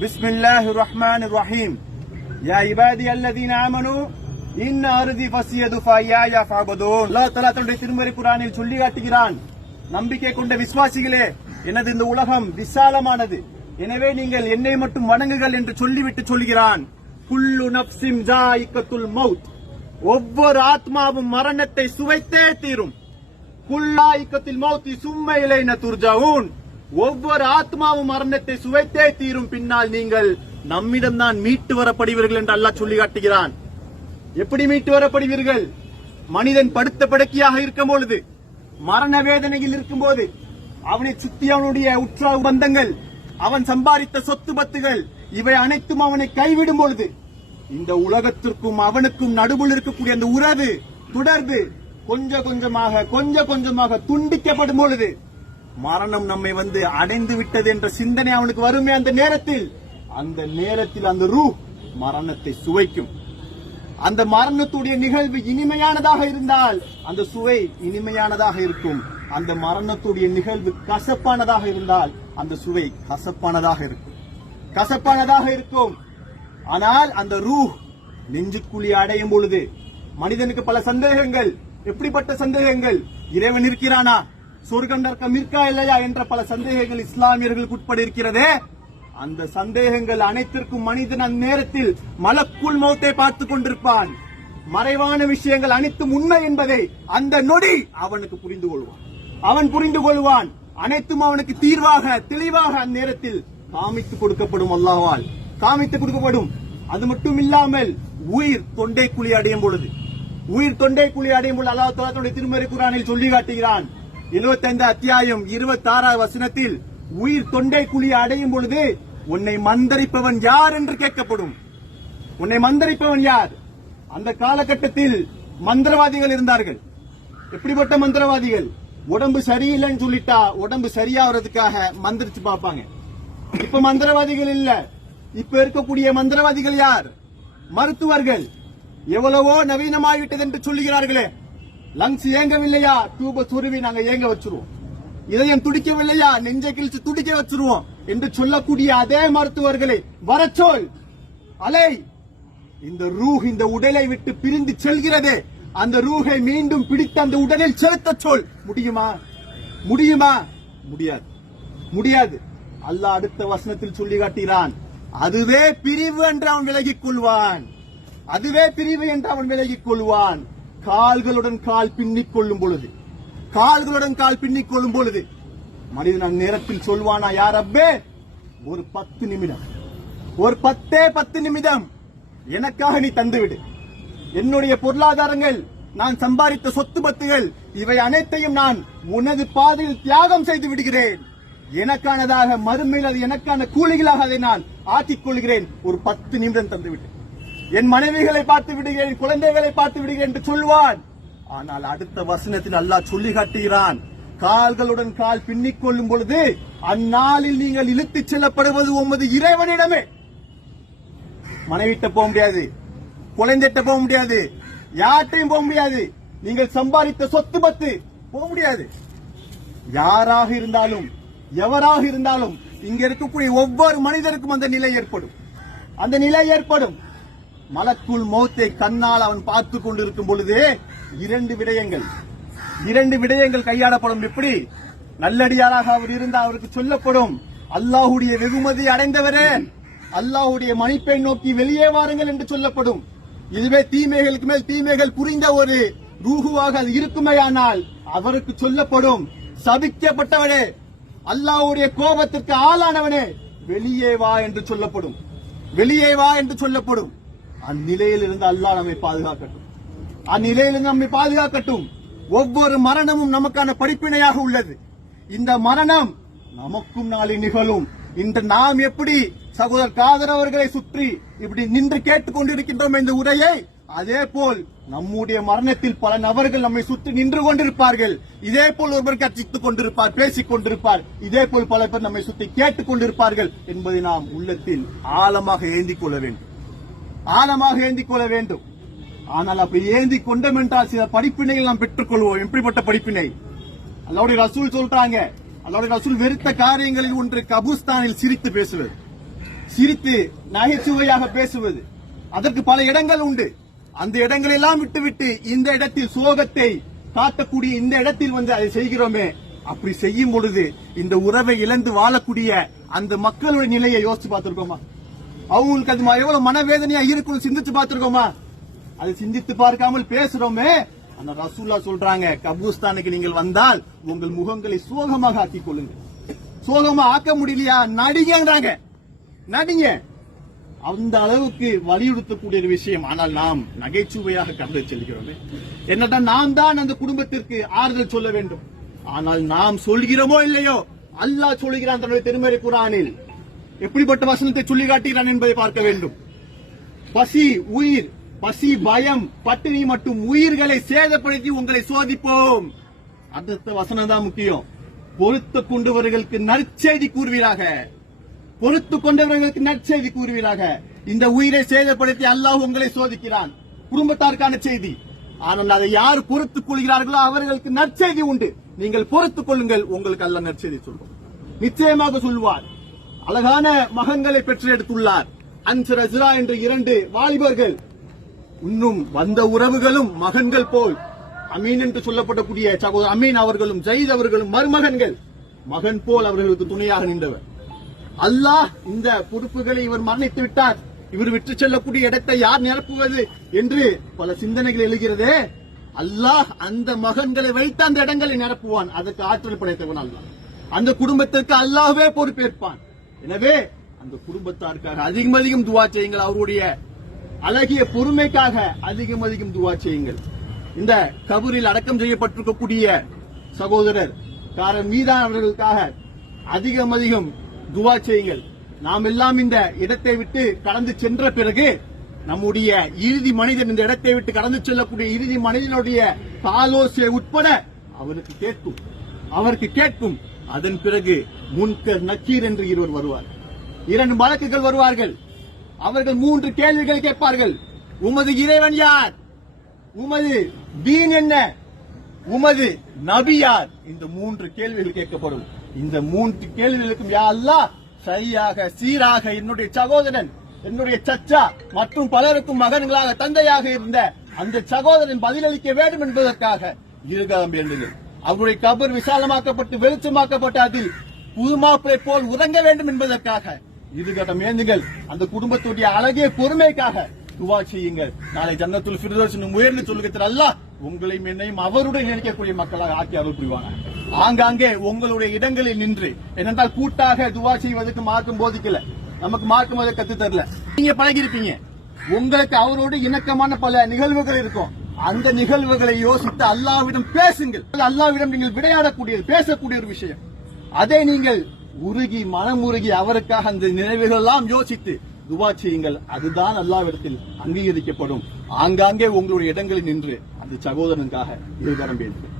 பிஸ்மில்லாஹிர் ரஹ்மானிர் ரஹீம். யா இபாதியல்லதீன ஆமனூ இன்ன அர்தி ஃபஸ்யது ஃபய்யா ஃபஅபுதூன். அல்லாஹ் தஆலா தன்னுடைய திருமறை குர்ஆனில் சொல்லி காட்டுகிறான், நம்பிக்கை கொண்ட விசுவாசிகளே, எனது இந்த உலகம் விசாலமானது, எனவே நீங்கள் என்னை மட்டும் வணங்குங்கள் என்று சொல்லிவிட்டு சொல்கிறான். குல்லு நஃப்ஸின் ஜாயிகத்துல் மௌத், ஒவ்வொரு ஆத்மாவும் மரணத்தை சுவைத்தே தீரும். குல்லாயிகத்துல் மௌத் சும்ம இலைனா துர்ஜாஊன், ஒவ்வொரு ஆத்மாவும் மரணத்தை சுவைத்தே தீரும், பின்னால் நீங்கள் நம்மிடம் தான் மீட்டு வரப்படுவீர்கள் என்று அல்லாஹ் சொல்லி காட்டுகிறான். எப்படி மீட்டு வரப்படுவீர்கள்? மனிதன் படுத்த படுக்கையாக இருக்கும் பொழுது, மரண வேதனையில் இருக்கும் போது, அவனை சுத்தி அவனுடைய உற்றார் பந்தங்கள், அவன் சம்பாதித்த சொத்து பத்துகள், இவை அனைத்தும் அவனை கைவிடும் பொழுது, இந்த உலகத்திற்கும் அவனுக்கும் நடுவில் இருக்கக்கூடிய அந்த உறவு தொடர்பு கொஞ்சம் கொஞ்சமாக துண்டிக்கப்படும் பொழுது, மரணம் நம்மை வந்து அடைந்து விட்டது என்ற சிந்தனை அவனுக்கு வருமே, அந்த நேரத்தில் அந்த ரூஹ் மரணத்தை சுவைக்கும். அந்த மரணத்துடைய நிகழ்வு இனிமையானதாக இருந்தால் அந்த சுவை இனிமையானதாக இருக்கும். அந்த மரணத்துடைய நிகழ்வு கசப்பானதாக இருந்தால் அந்த சுவை கசப்பானதாக இருக்கும். ஆனால் அந்த ரூஹ் நெஞ்சுக்குழி அடையும் பொழுது மனிதனுக்கு பல சந்தேகங்கள். எப்படிப்பட்ட சந்தேகங்கள்? இறைவன் இருக்கிறானா, சொர்க்கம் நரகம் இருக்கா இல்லையா என்ற பல சந்தேகங்கள் இஸ்லாமியர்களுக்கு உட்பட இருக்கிறதே. அந்த சந்தேகங்கள் அனைத்திற்கும் மனிதன் அந்த நேரத்தில் மலக்குல் மௌத்தை பார்த்துக் கொண்டிருப்பான். மறைவான விஷயங்கள் அனைத்தும் உண்மை என்பதை அந்த நொடி அவனுக்கு புரிந்து கொள்வான். அனைத்தும் அவனுக்கு தீர்வாக தெளிவாக அந்த நேரத்தில் காமித்துக் கொடுக்கப்படும். அல்லாஹ்வால் காமித்துக் கொடுக்கப்படும். அது மட்டும் இல்லாமல் உயிர் தொண்டைக்குழி அடையும் பொழுது அல்லாஹ் தஆலா தன்னுடைய திருமறை குர்ஆனில் சொல்லி காட்டுகிறான். 75 அத்தியாயம் 26 வசனத்தில், உயிர் தொண்டைக்குழி அடையும் பொழுது உன்னை மந்தரிப்பவன் யார் என்று கேட்கப்படும். உன்னை மந்தரிப்பவன் யார்? அந்த காலகட்டத்தில் மந்திரவாதிகள் இருந்தார்கள். எப்படிப்பட்ட மந்திரவாதிகள்? உடம்பு சரியில்லைன்னு சொல்லிட்டா உடம்பு சரியாகிறதுக்காக மந்திரிச்சு பார்ப்பாங்க. இப்ப மந்திரவாதிகள் இல்ல. இப்ப இருக்கக்கூடிய மந்திரவாதிகள் யார்? மருத்துவர்கள். எவ்வளவோ நவீனமாகிவிட்டது என்று சொல்லுகிறார்களே. லங்ஸ் இயங்கவில்லையா, டியூப சுருவி நாங்க இயங்க வச்சிருவோம். இதயம் துடிக்கவில்லையா, நெஞ்சை கிழிச்சு துடிக்க வச்சிருவோம் என்று சொல்லக்கூடிய அதே மருத்துவர்களை வரச்சொல், அலை, இந்த ரூஹ் இந்த உடலை விட்டு பிரிந்து செல்கிறதே, அந்த ரூஹை மீண்டும் பிடித்து அந்த உடலில் செலுத்த சொல். முடியாது. அல்லாஹ் அடுத்த வசனத்தில் சொல்லி காட்டுகிறான், அதுவே பிரிவு என்று அவன் விலகிக் கொள்வான். கால்களுடன் கால் பின்னிக் கொள்ளும் பொழுது மனிதன் அந்நேரத்தில் சொல்வானா, யா ரப்பே, ஒரு 10 நிமிடம் எனக்காக நீ தந்துவிடு. என்னுடைய பொருளாதாரங்கள், நான் சம்பாதித்த சொத்து பத்துகள், இவை அனைத்தையும் நான் உனது பாதையில் தியாகம் செய்து விடுகிறேன். எனக்கானதாக மறுமையில் அது எனக்கான கூலிகளாக அதை நான் ஆக்கிக் கொள்கிறேன். ஒரு 10 நிமிடம் தந்துவிடு. என் மனைவிகளை பார்த்து விடுகிறேன், குழந்தைகளை பார்த்து விடுகிறேன் என்று சொல்வான். ஆனால் அடுத்த வசனத்தில் அல்லாஹ் சொல்லி காட்டுகிறான், கால்களுடன் கால் பின்னிக் கொள்ளும் பொழுது அந்நாளில் நீங்கள் இழுத்துச் செல்லப்படுவது உமது இறைவனிடமே. மனைவிட்ட போக முடியாது, குழந்தைகிட்ட போக முடியாது, யார்ட்டையும் போக முடியாது. நீங்கள் சம்பாதித்த சொத்து பத்து போக முடியாது. யாராக இருந்தாலும் எவராக இருந்தாலும் இங்க இருக்கக்கூடிய ஒவ்வொரு மனிதருக்கும் அந்த நிலை ஏற்படும். மலக்குல் மௌத்தை கண்ணால் அவன் பார்த்துக் கொண்டிருக்கும் பொழுது இரண்டு விடயங்கள் கையாடப்படும். எப்படி? நல்லடியாராக அவர் இருந்தால் அவருக்கு சொல்லப்படும், அல்லாஹுடைய வெகுமதி அடைந்தவரே, அல்லாஹுடைய மன்னிப்பை நோக்கி வெளியே வாருங்கள் என்று சொல்லப்படும். இதுவே தீமைகளுக்கு மேல் தீமைகள் புரிந்த ஒரு ரூஹுவாக அது இருக்குமேயானால் அவருக்கு சொல்லப்படும், சபிக்கப்பட்டவனே, அல்லாஹ்வுடைய கோபத்திற்கு ஆளானவனே, வெளியே வா என்று சொல்லப்படும். அந்நிலையிலிருந்து அல்லாஹ் நம்மை பாதுகாக்கட்டும். ஒவ்வொரு மரணமும் நமக்கான படிப்பினையாக உள்ளது. இந்த மரணம் நமக்கும் நாளை நிகழும். இன்று நாம் எப்படி சகோதரர் காதர் அவர்களை சுற்றி இப்படி நின்று கேட்டுக் கொண்டிருக்கின்றோம் இந்த உரையை, அதே போல் நம்முடைய மரணத்தில் பல நபர்கள் நம்மை சுற்றி நின்று கொண்டிருப்பார்கள். இதே போல் ஒருவர் கற்பித்துக் கொண்டிருப்பார், பேசிக் கொண்டிருப்பார். இதே போல் பல பேர் நம்மை சுற்றி கேட்டுக் கொண்டிருப்பார்கள் என்பதை நாம் உள்ளத்தில் ஆழமாக ஏந்திக் கொள்ள வேண்டும். ஆனால் அப்படி ஏந்தி கொண்டோம் என்றால் சில படிப்பினைகள் நாம் பெற்றுக்கொள்வோம். எப்படிப்பட்ட படிப்பினை? அல்லாஹ்வுடைய ரசூல் சொல்றாங்க, அல்லாஹ்வுடைய ரசூல் வெறுத்த காரியங்களில் ஒன்று கபூஸ்தானில் சிரித்து பேசுவது. சிரித்து நகைச்சுவையாக பேசுவது, அதற்கு பல இடங்கள் உண்டு. அந்த இடங்களெல்லாம் விட்டுவிட்டு இந்த இடத்தில் சோகத்தை காட்டக்கூடிய இந்த இடத்தில் வந்து அதை செய்கிறோமே, அப்படி செய்யும் பொழுது இந்த உறவை இழந்து வாழக்கூடிய அந்த மக்களுடைய நிலையை யோசிச்சு பார்த்திருக்கோமா? அவங்களுக்கு அது எவ்வளவு மனவேதனையா இருக்கும் சிந்திச்சு பார்த்திருக்கோமா? அதை சிந்தித்து பார்க்காமல் பேசுறோமே. அந்த ரசூல்லா சொல்றாங்க, கபூஸ்தானுக்கு நீங்கள் வந்தால் உங்கள் முகங்களை சோகமாக ஆக்கிக் கொள்ளுங்கள். சோகமா ஆக்க முடியலையா, நடிங்கன்றாங்க, நடிங்க. அந்த அளவுக்கு வலியுறுத்தக்கூடிய ஒரு விஷயம். ஆனால் நாம் நகைச்சுவையாக கண்டு செல்கிறோமே. என்னடா நாம் தான் அந்த குடும்பத்திற்கு ஆறுதல் சொல்ல வேண்டும். ஆனால் நாம் சொல்கிறோமோ இல்லையோ, அல்லாஹ் சொல்கிறான் தன்னுடைய திருமறை குர்ஆனில். எப்படிப்பட்ட வசனத்தை சொல்லி காட்டுகிறான் என்பதை பார்க்க வேண்டும். பசி, உயிர், பசி, பயம், பட்டினி மற்றும் உயிர்களை சேதப்படுத்தி உங்களை சோதிப்போம். அடுத்த வசனம் தான் முக்கியம். பொறுத்து கொண்டவர்களுக்கு நற்செய்தி கூறுவீராக. பொறுத்து கொண்டவர்களுக்கு நற்செய்தி கூறுவீராக. இந்த உயிரை சேதப்படுத்தி அல்லாஹ் உங்களை சோதிக்கிறான். குடும்பத்தாருக்கான செய்தி. ஆனால் அதை யார் பொறுத்துக் கொள்கிறார்களோ அவர்களுக்கு நற்செய்தி உண்டு. நீங்கள் பொறுத்துக் கொள்ளுங்கள், உங்களுக்கு அல்லாஹ் நற்செய்தி சொல்வோம், நிச்சயமாக சொல்வார். அழகான மகன்களை பெற்று எடுத்துள்ளார். அன்சர், அஸ்ரா என்ற 2 வாலிபர்கள். இன்னும் வந்த உறவுகளும் மகன்கள் போல். அமீன் என்று சொல்லப்படக்கூடிய சகோதரர் அமீன் அவர்களும் ஜயீத் அவர்களும் மருமகன்கள். மகன் போல் அவர்களுக்கு துணையாக நின்றவர். அல்லாஹ் இந்த பொறுப்புகளை இவர் மரணித்து விட்டார், இவர் விட்டு செல்லக்கூடிய இடத்தை யார் நிரப்புவது என்று பல சிந்தனைகள் எழுகிறதே. அல்லாஹ் அந்த மகன்களை வைத்து அந்த இடங்களை நிரப்புவான். அதற்கு ஆற்றல் படைத்தவன் அல்லாஹ். அந்த குடும்பத்திற்கு அல்லாஹ்வே பொறுப்பேற்பான். எனவே அந்த குடும்பத்தாருக்காக அதிகம் அதிகம் துவா செய்யுங்கள். அவருடைய அழகிய பொறுமைக்காக அதிகம் அதிகம் துவா செய்யுங்கள். இந்த கபூரில் அடக்கம் செய்யப்பட்டிருக்கக்கூடிய சகோதரர் மீதான் அவர்களுக்காக அதிகம் அதிகம் துவா செய்யுங்கள். நாம் எல்லாம் இந்த இடத்தை விட்டு கடந்து சென்ற பிறகு நம்முடைய இறுதி மனிதன் இந்த இடத்தை விட்டு கடந்து செல்லக்கூடிய இறுதி மனிதனுடைய ஆலோசனை உட்பட அவருக்கு கேட்கும். அதன் பிறகு முன்கர் நக்கீர் என்று இருவர் வருவார். 2 மலக்குகள் வருவார்கள். அவர்கள் 3 கேள்விகள் கேட்பார்கள். உமது இறைவன் யார்? உமது தீன் என்ன? உமது நபி யார்? இந்த 3 கேள்விகள் கேட்கப்படும். இந்த 3 கேள்விகளுக்கும் யா அல்லாஹ் சரியாக சீராக என்னுடைய சகோதரன், என்னுடைய சச்சா மற்றும் பலருக்கும் மகன்களாக தந்தையாக இருந்த அந்த சகோதரன் பதிலளிக்க வேண்டும் என்பதற்காக இருகாலம் வேண்டுங்கள். அவருடைய கபர் விசாலமாக்கப்பட்டு வெளிச்சமாக்கப்பட்டு அதில் புதுமாப்பிளை போல் உறங்க வேண்டும் என்பதற்காக இருகடம் ஏந்துங்கள். அந்த குடும்பத்துடைய அழகிய பொறுமைக்காக துவா செய்யுங்கள். நாளை ஜன்னத்துல் ஃபிர்தௌஸ் உயர்ந்து சொல்லுகிற அல்லாஹ் உங்களையும் என்னையும் அவருடன் நினைக்கக்கூடிய மக்களாக ஆக்கி அருள் புரிவாங்க. ஆங்காங்கே உங்களுடைய இடங்களில் நின்று, ஏனென்றால் கூட்டாக துவா செய்வதற்கு மார்க்கம் போதிக்கல, நமக்கு மார்க்கம் அதை கத்து தரல. நீங்க பழகிருப்பீங்க, உங்களுக்கு அவரோடு இணக்கமான பல நிகழ்வுகள் இருக்கும். அந்த நிகழ்வுகளை யோசித்து அல்லாஹ்விடம் பேசுங்கள். அல்லாஹ்விடம் நீங்கள் விளையாடக்கூடியது, பேசக்கூடிய ஒரு விஷயம். அதை நீங்கள் உருகி மனமுருகி அவருக்காக அந்த நினைவுகள் எல்லாம் யோசித்து துவா செய்யுங்கள். அதுதான் அல்லாஹ்விடத்தில் அங்கீகரிக்கப்படும். ஆங்காங்கே உங்களுடைய இடங்களில் நின்று அந்த சகோதரனுக்காக இருகரம் பேசுங்கள்.